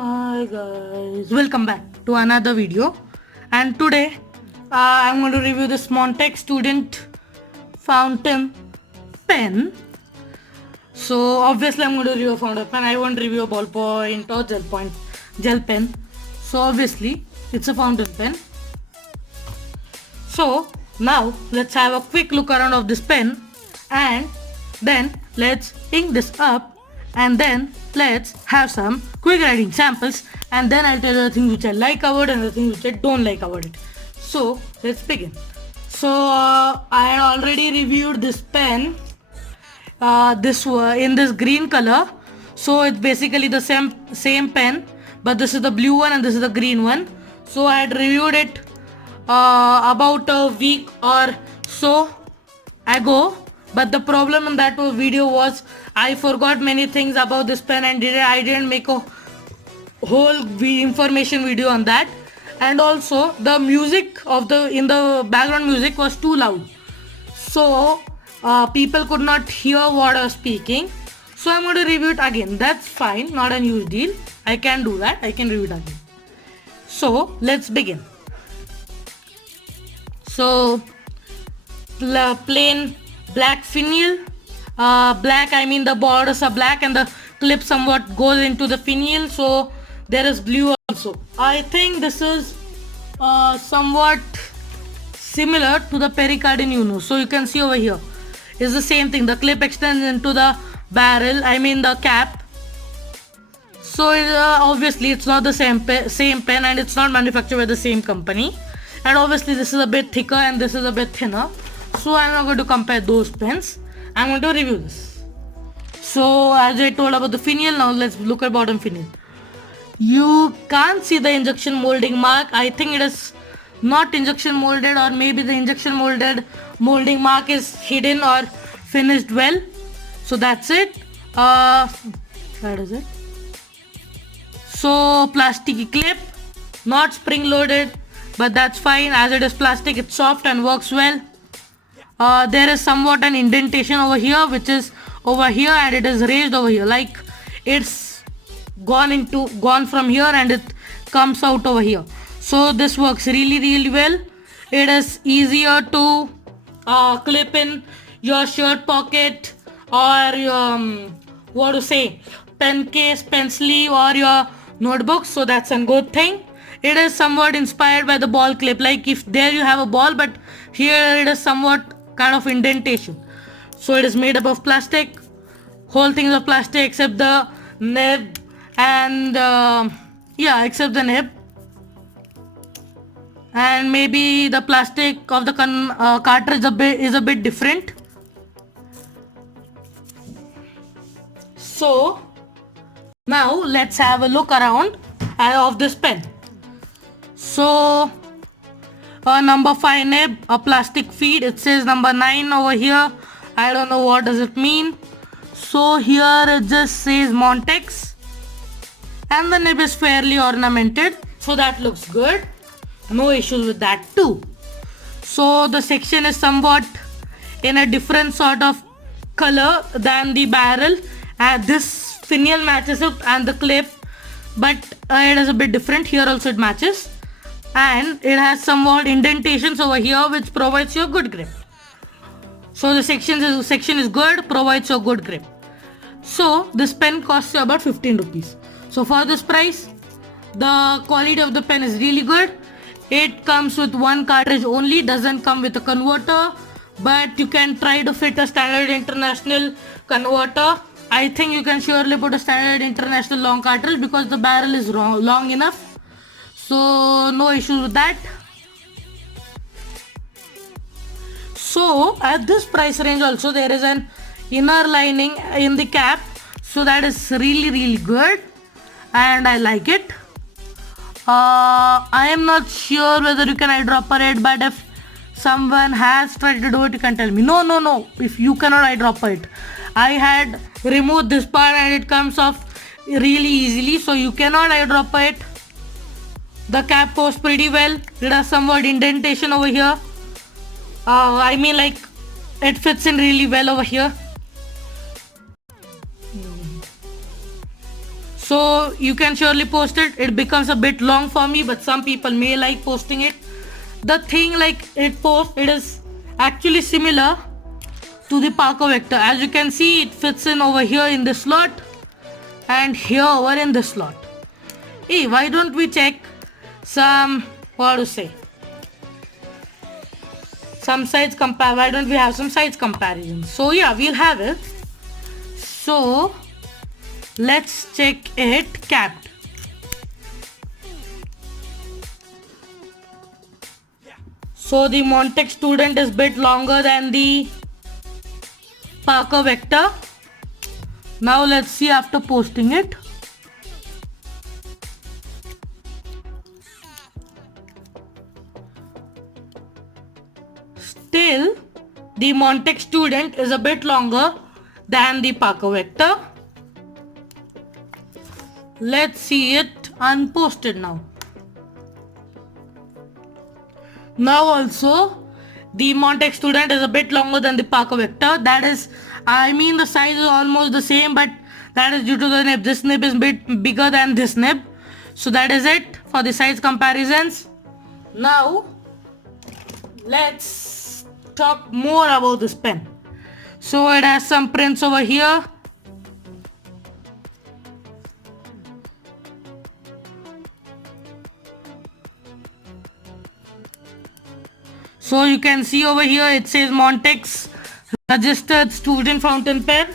Hi guys, welcome back to another video, and today I'm going to review this Montex Student Fountain Pen. So obviously I'm going to review a fountain pen. I won't review a ballpoint or gel pen. So obviously it's a fountain pen. So now let's have a quick look around of this pen, and then let's ink this up, and then let's have some quick writing samples, and then I'll tell you the things which I like about it and the things which I don't like about it. So let's begin. So I had already reviewed this pen in this green color. So it's basically the same pen, but this is the blue one and this is the green one. So I had reviewed it about a week or so ago, but the problem in that video was I forgot many things about this pen, and I didn't make a whole information video on that. And also the music in the background music was too loud, so people could not hear what I was speaking. So I'm going to review it again. That's fine, not a huge deal. I can do that. I can review it again. So let's begin. So plain black finial, black, I mean the borders are black and the clip somewhat goes into the finial. So there is blue also. I think this is somewhat similar to the pericardian Uno. So you can see over here is the same thing. The clip extends into the barrel, I mean the cap. So obviously it's not the same pen, and it's not manufactured by the same company. And obviously this is a bit thicker and this is a bit thinner. So I'm not going to compare those pens. I'm going to review this. So as I told about the finial, now let's look at bottom finial. You can't see the injection molding mark. I think it is not injection molded, or maybe the injection molding mark is hidden or finished well. So that's it. That is it. So plasticky clip, not spring loaded, but that's fine. As it is plastic, it's soft and works well. There is somewhat an indentation over here, which is over here, and it is raised over here, like it's gone from here and it comes out over here. So this works really well. It is easier to clip in your shirt pocket or pen case, pen sleeve, or your notebook. So that's a good thing. It is somewhat inspired by the ball clip, like if there you have a ball, but here it is somewhat kind of indentation. So it is made up of plastic. Whole thing is of plastic except the nib, and except the nib, and maybe the plastic of the cartridge is a bit different. So now let's have a look around of this pen. So a number 5 nib, a plastic feed. It says number 9 over here. I don't know what does it mean. So here it just says Montex, and the nib is fairly ornamented, so that looks good. No issues with that too. So the section is somewhat in a different sort of color than the barrel. This finial matches it and the clip, but it is a bit different. Here also it matches, and it has somewhat indentations over here, which provides you a good grip. So the section is good, provides you a good grip. So this pen costs you about 15 rupees. So for this price, the quality of the pen is really good. It comes with one cartridge only, doesn't come with a converter, but you can try to fit a standard international converter. I think you can surely put a standard international long cartridge because the barrel is long enough. So no issues with that. So at this price range also, there is an inner lining in the cap, so that is really good, and I like it. I am not sure whether you can eyedropper it, but if someone has tried to do it, you can tell me. No, if you cannot eyedropper it, I had removed this part and it comes off really easily, so you cannot eyedropper it. The cap goes pretty well. It has somewhat indentation over here. I mean, like, it fits in really well over here. So you can surely post it. It becomes a bit long for me, but some people may like posting it. The thing like it is actually similar to the Parker vector. As you can see, it fits in over here in this slot and here over in this slot. Hey, why don't we check some, what to say, some size compare? Why don't we have some size comparisons? So yeah, we'll have it. So let's check it capped. So the Montex Student is bit longer than the Parker vector. Now let's see after posting it. Still, the Montex Student is a bit longer than the Parker vector. Let's see it unposted now. Now also, the Montex Student is a bit longer than the Parker vector. That is, I mean the size is almost the same, but that is due to the nib. This nib is a bit bigger than this nib. So that is it for the size comparisons. Now, let's talk more about this pen. So it has some prints over here. So you can see over here it says Montex Registered Student Fountain Pen,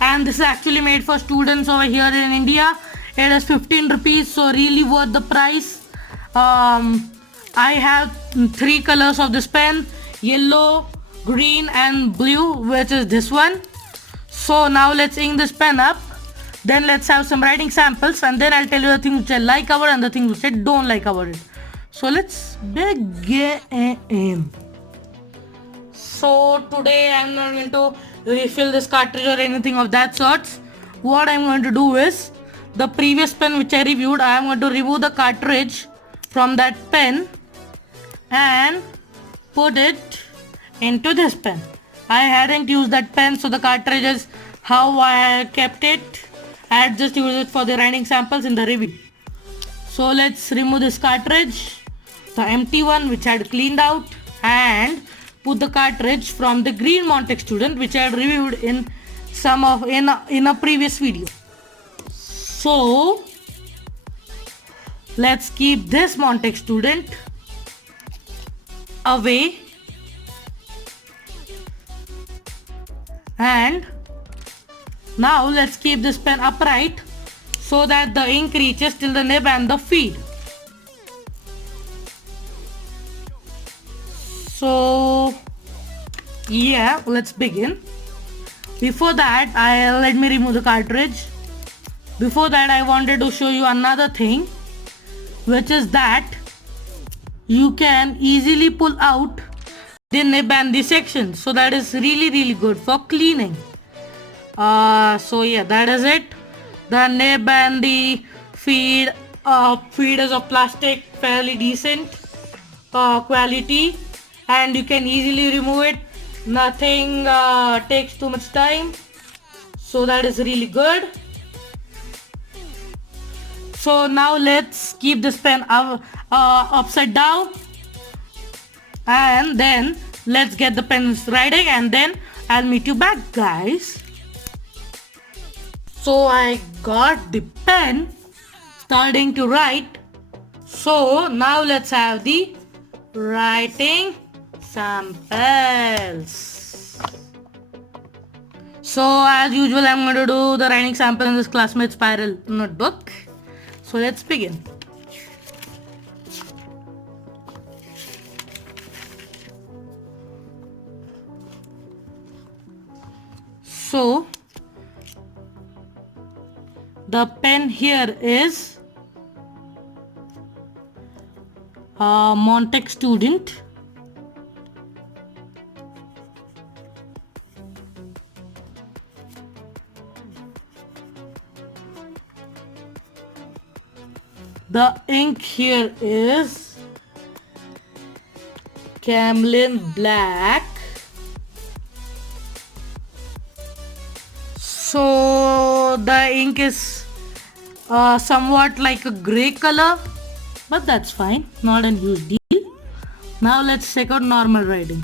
and this is actually made for students over here in India. It is 15 rupees, so really worth the price. I have 3 colors of this pen: yellow, green and blue, which is this one. So now let's ink this pen up. Then let's have some writing samples, and then I'll tell you the things which I like about it and the things which I don't like about it. So let's begin. So today I'm not going to refill this cartridge or anything of that sorts. What I'm going to do is, the previous pen which I reviewed, I am going to remove the cartridge from that pen and put it into this pen. I hadn't used that pen, so the cartridge is how I kept it. I had just used it for the writing samples in the review. So let's remove this cartridge, the empty one which I had cleaned out, and put the cartridge from the green Montex Student which I had reviewed in a previous video. So let's keep this Montex Student away, and now let's keep this pen upright so that the ink reaches till the nib and the feed. So yeah, let's begin. Before that, let me remove the cartridge. Before that, I wanted to show you another thing, which is that you can easily pull out the nib and the section. So that is really good for cleaning. So yeah, that is it. The nib and the feed is of plastic, fairly decent quality, and you can easily remove it. Nothing takes too much time, so that is really good. So now let's keep this pen upside down, and then let's get the pens writing, and then I'll meet you back, guys. So I got the pen starting to write. So now let's have the writing samples. So as usual, I'm going to do the writing sample in this classmate spiral notebook. So let's begin. So the pen here is Montex Student. The ink here is Camlin Black. So the ink is somewhat like a gray color, but that's fine, not a huge deal. Now let's check out normal writing.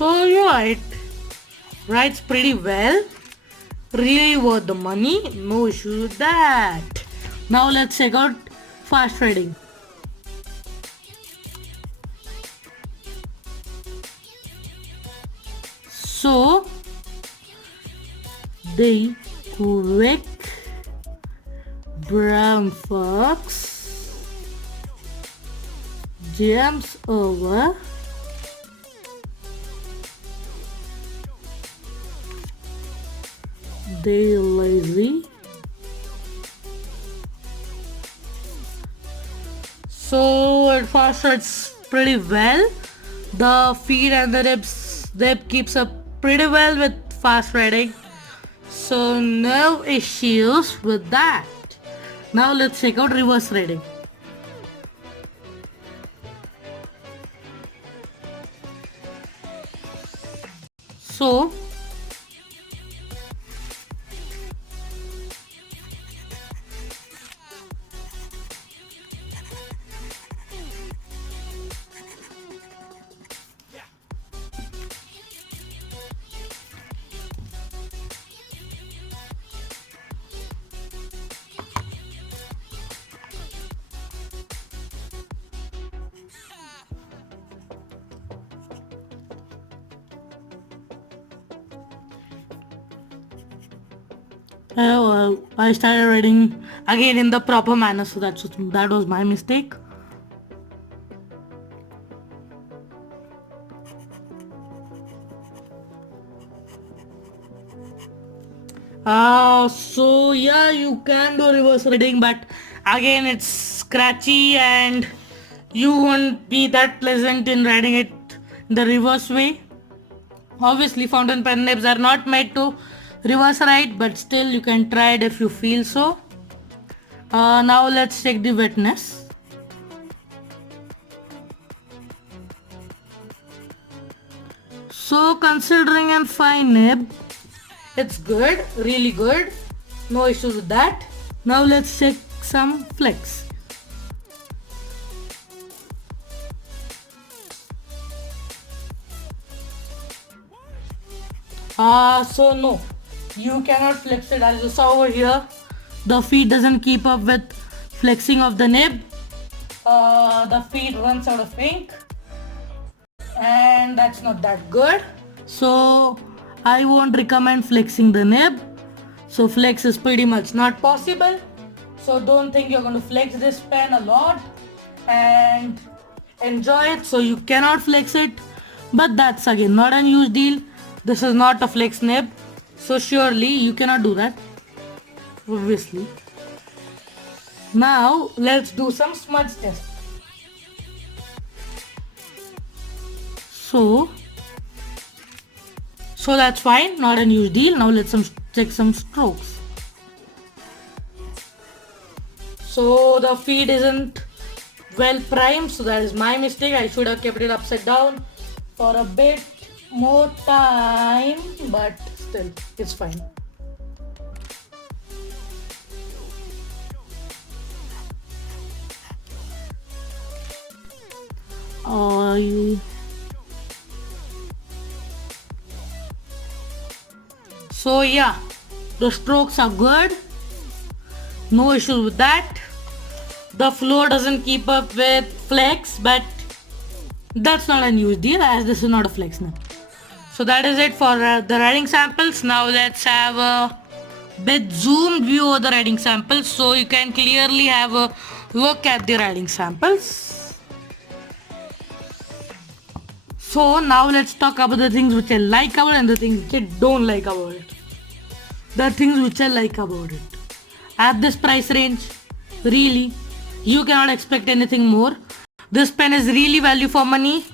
So yeah, it writes pretty well. Really worth the money. No issue with that. Now let's check out fast writing. So the quick brown fox jumps over the lazy. So it fast writes pretty well. The feet and the ribs, they keeps up pretty well with fast writing. So no issues with that. Now let's check out reverse writing. So I started writing again in the proper manner, so that was my mistake. So yeah, you can do reverse writing, but again it's scratchy and you won't be that pleasant in writing it the reverse way. Obviously fountain pen nibs are not made to reverse write, but still you can try it if you feel so. Now let's check the wetness. So considering a fine nib, it's good, really good, no issues with that. Now let's check some flex. So no, you cannot flex it. As you saw over here, the feet doesn't keep up with flexing of the nib. The feet runs out of ink and that's not that good. So I won't recommend flexing the nib. So flex is pretty much not possible. So don't think you're going to flex this pen a lot and enjoy it. So you cannot flex it, but that's again not a huge deal. This is not a flex nib, so surely you cannot do that, obviously. Now let's do some smudge test. So that's fine, not a huge deal. Now let's check some strokes. So the feed isn't well primed, so that is my mistake. I should have kept it upside down for a bit more time, but still it's fine. So yeah, the strokes are good, no issue with that. The flow doesn't keep up with flex, but that's not a huge deal as this is not a flex nib. So that is it for the writing samples. Now let's have a bit zoomed view of the writing samples so you can clearly have a look at the writing samples. So now let's talk about the things which I like about it and the things which I don't like about it. The things which I like about it. At this price range, really, you cannot expect anything more. This pen is really value for money.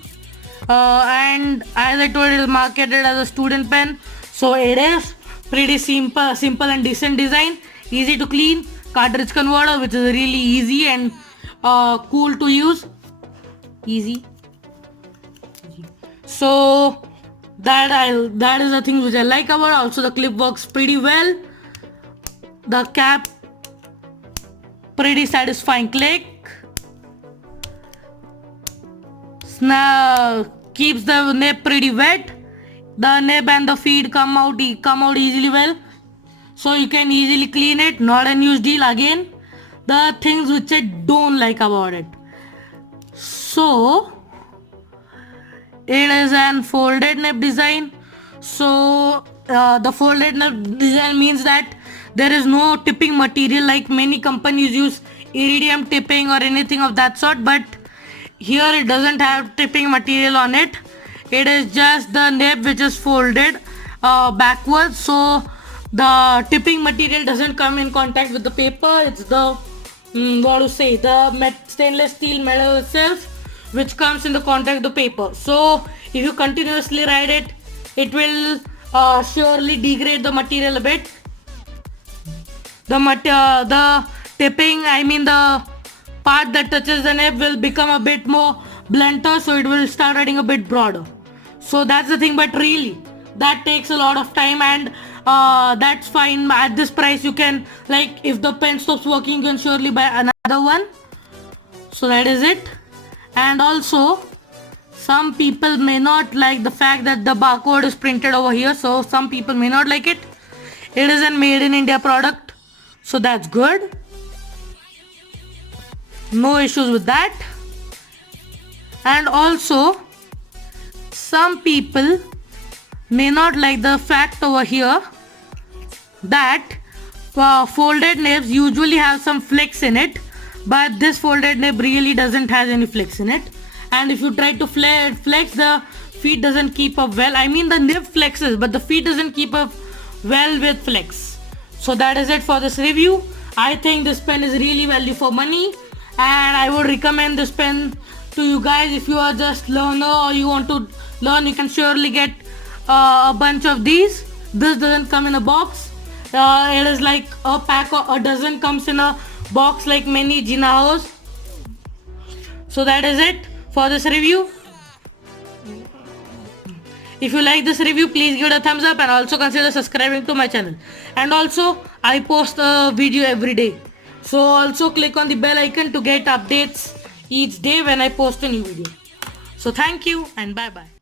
And as I told, it is marketed as a student pen. So it is pretty simple and decent design. Easy to clean. Cartridge converter, which is really easy and cool to use. Easy. So that is the thing which I like about it. Also the clip works pretty well. The cap, pretty satisfying click. Keeps the nib pretty wet. The nib and the feed come out easily well. So you can easily clean it. Not a new deal again. The things which I don't like about it. So it is an folded nib design. So the folded nib design means that there is no tipping material like many companies use iridium tipping or anything of that sort, but here it doesn't have tipping material on it. It is just the nib which is folded backwards, so the tipping material doesn't come in contact with the paper. It's the the stainless steel metal itself which comes in the contact with the paper. So if you continuously write it, it will surely degrade the material a bit. The tipping, I mean the part that touches the nib, will become a bit more blunter, so it will start writing a bit broader. So that's the thing, but really that takes a lot of time, and that's fine. At this price you can, like, if the pen stops working, you can surely buy another one. So that is it. And also some people may not like the fact that the barcode is printed over here, so some people may not like it. It is a made in India product, so that's good. No issues with that. And also some people may not like the fact over here that folded nibs usually have some flex in it, but this folded nib really doesn't have any flex in it. And if you try to flex, the feet doesn't keep up well. I mean the nib flexes, but the feet doesn't keep up well with flex. So that is it for this review. I think this pen is really value for money, and I would recommend this pen to you guys. If you are just learner or you want to learn, you can surely get a bunch of these. This doesn't come in a box. It is like a pack or a dozen comes in a box like many Jinahos. So that is it for this review. If you like this review, please give it a thumbs up and also consider subscribing to my channel. And also I post a video every day, so also click on the bell icon to get updates each day when I post a new video. So thank you and bye bye.